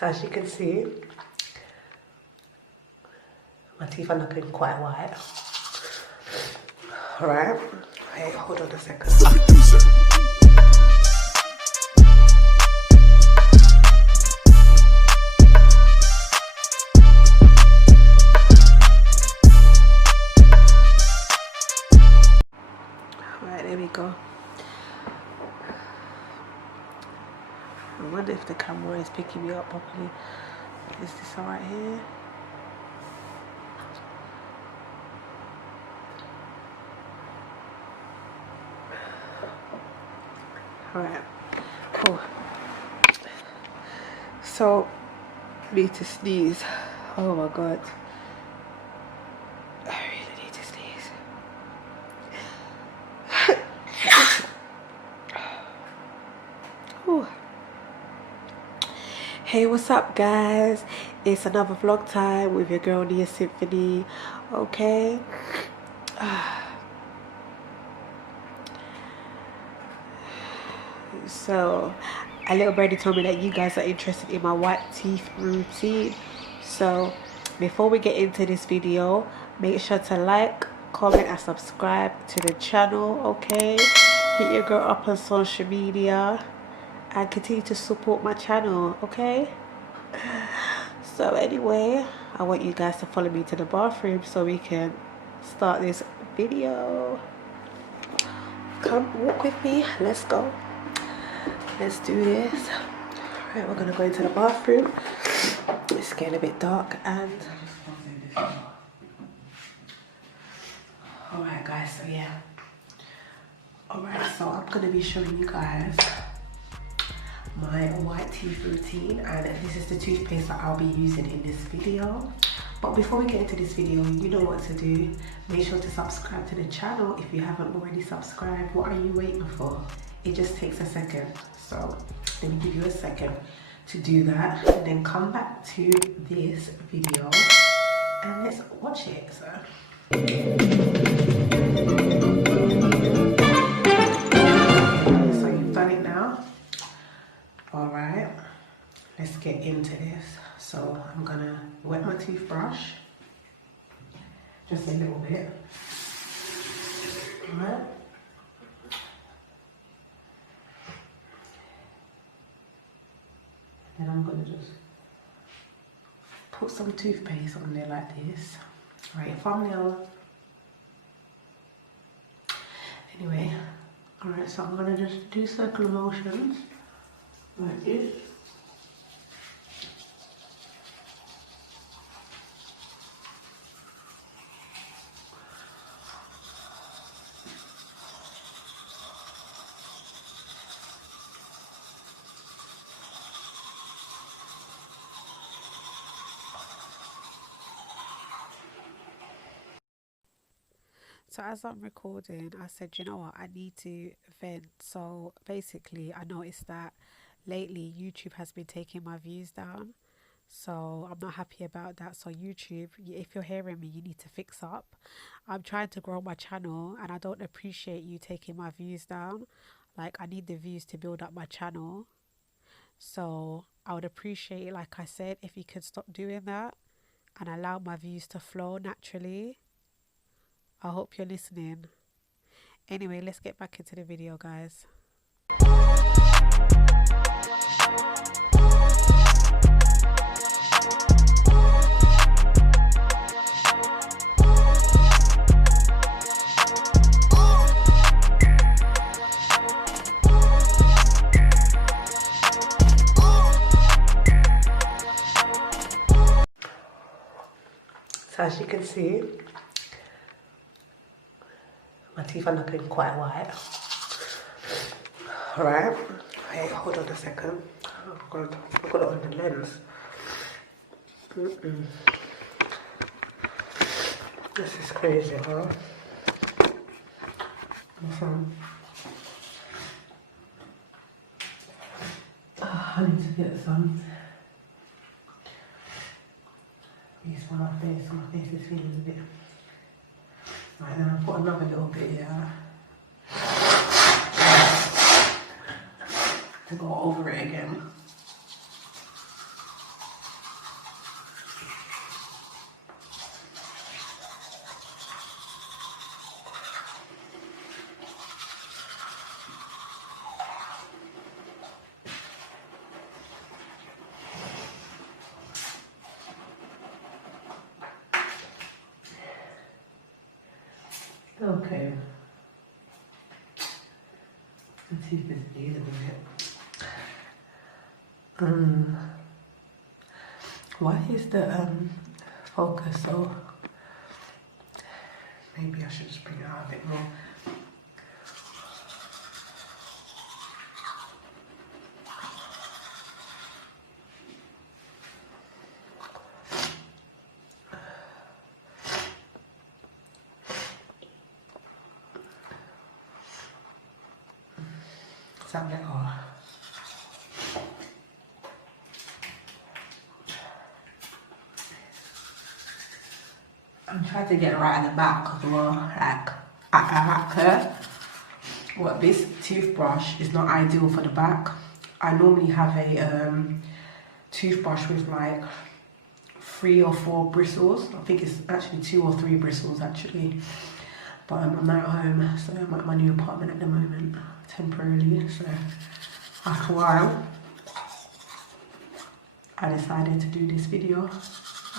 So as you can see, my teeth are looking quite white. Alright, wait, hold on a second. Alright, there we go. I wonder if the camera is picking me up properly. Is this alright here? Alright, cool. So, need to sneeze. Oh my god. I really need to sneeze. Ooh. Hey, what's up guys? It's another vlog time with your girl Nia Symphony. Okay. So a little birdie told me that you guys are interested in my white teeth routine. So before we get into this video, make sure to like, comment and subscribe to the channel. Okay, hit your girl up on social media and continue to support my channel. Okay, so anyway, I want you guys to follow me to the bathroom so we can start this video. Come walk with me, let's go. Let's do this. Alright, we're gonna go into the bathroom. It's getting a bit dark and alright guys, so yeah. Alright, so I'm gonna be showing you guys my white teeth routine, and this is the toothpaste that I'll be using in this video. But before we get into this video, you know what to do. Make sure to subscribe to the channel if you haven't already subscribed. What are you waiting for? It just takes a second. So let me give you a second to do that, and then come back to this video and let's watch it. So you've done it now. All right, let's get into this. So I'm gonna wet my toothbrush just a little bit. All right. And I'm gonna just put some toothpaste on there like this. Right, thumbnail. Anyway, alright, so I'm gonna just do circular motions like this. So as I'm recording, I said, you know what, I need to vent. So basically, I noticed that lately YouTube has been taking my views down. So I'm not happy about that. So YouTube, if you're hearing me, you need to fix up. I'm trying to grow my channel and I don't appreciate you taking my views down. Like, I need the views to build up my channel. So I would appreciate it, like I said, if you could stop doing that and allow my views to flow naturally. I hope you're listening. Anyway, let's get back into the video, guys. So as you can see, my teeth are looking quite white. Alright, wait, hold on a second. Oh god, I've got it on the lens. This is crazy, huh? I need to get some. Use for my face. My face is feeling a bit. Right, then I'll put another little bit here to go over it again. Okay. The teeth is bleeding a bit. Why is the focus so? Maybe I should just bring it out a bit more. Is that better? I'm trying to get right at the back as well, like at her. What, this toothbrush is not ideal for the back. I normally have a toothbrush with like 3 or 4 bristles. I think it's actually 2 or 3 bristles actually. But I'm not at home, so I'm at my new apartment at the moment, temporarily. So after a while, I decided to do this video,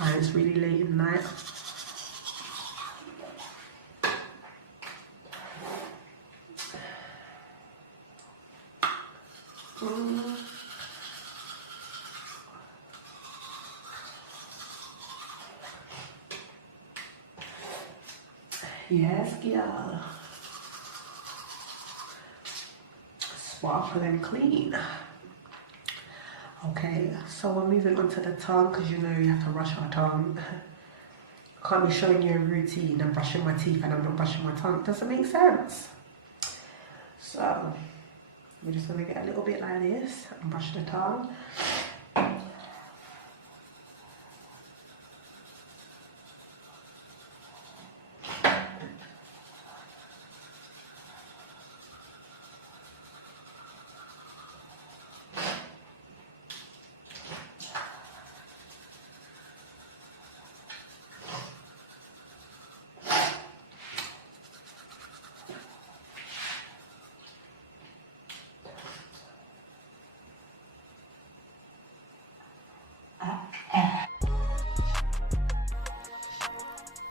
and it's really late at night. Yes, girl. Sparkle and clean. Okay, so we're moving on to the tongue, because you know you have to brush our tongue. I can't be showing you a routine and brushing my teeth and I'm not brushing my tongue. It doesn't make sense. So we're just gonna get a little bit like this and brush the tongue.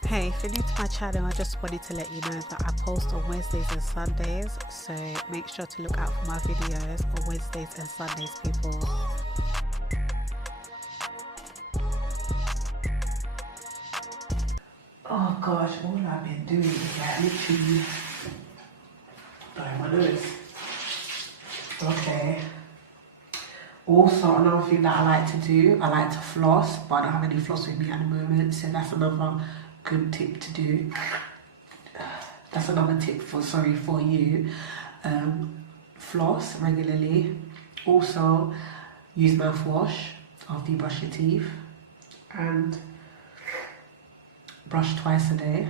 Hey, if you're new to my channel, I just wanted to let you know that I post on Wednesdays and Sundays, so make sure to look out for my videos on Wednesdays and Sundays, people. Oh gosh, all I've been doing is like literally blowing my nose. Okay. Also, another thing that I like to do, I like to floss, but I don't have any floss with me at the moment, so that's another good tip to do. That's another tip for you. Floss regularly. Also, use mouthwash after you brush your teeth, and brush twice a day,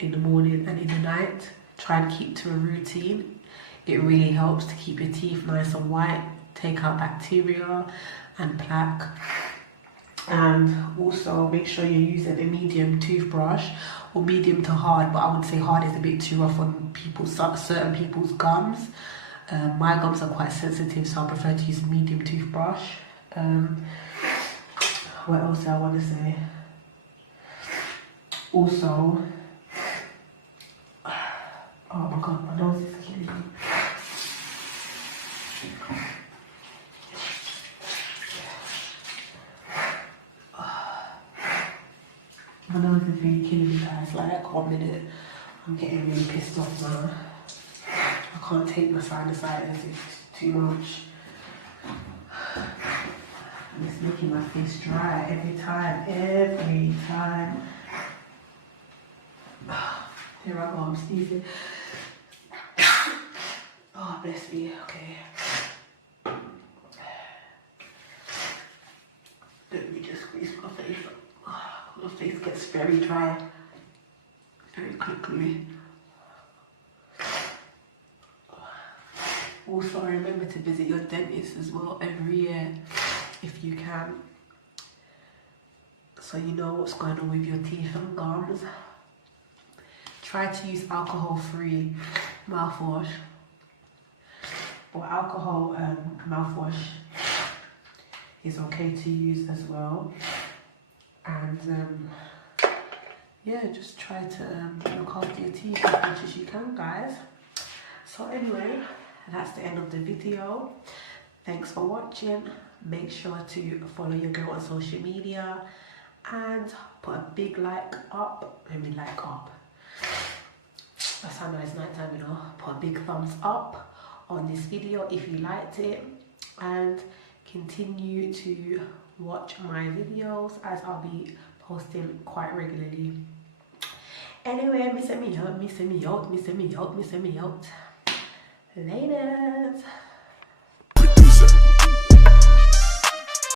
in the morning and in the night. Try and keep to a routine. It really helps to keep your teeth nice and white, take out bacteria and plaque. And also make sure you're using a medium toothbrush, or medium to hard, but I would say hard is a bit too rough on certain people's gums. My gums are quite sensitive, so I prefer to use a medium toothbrush. What else do I want to say? Also, oh my god, my nose is killing me. My nose is really killing me, guys. Like, 1 minute, I'm getting really pissed off now. I can't take my sinusitis, it's too much. And it's making my face dry every time. Here I go, I'm sneezing. Oh, bless me, okay. Let me just squeeze my face. My face gets very dry very quickly. Also, remember to visit your dentist as well every year if you can, so you know what's going on with your teeth and gums. Try to use alcohol-free mouthwash, or alcohol mouthwash is okay to use as well. And yeah, just try to look after your teeth as much as you can, guys. So anyway, that's the end of the video. Thanks for watching. Make sure to follow your girl on social media and put a big like up. Let me like up. That's how nice nighttime, you know. Put a big thumbs up on this video if you liked it, and continue to watch my videos as I'll be posting quite regularly. Anyway, me send me out. Laters.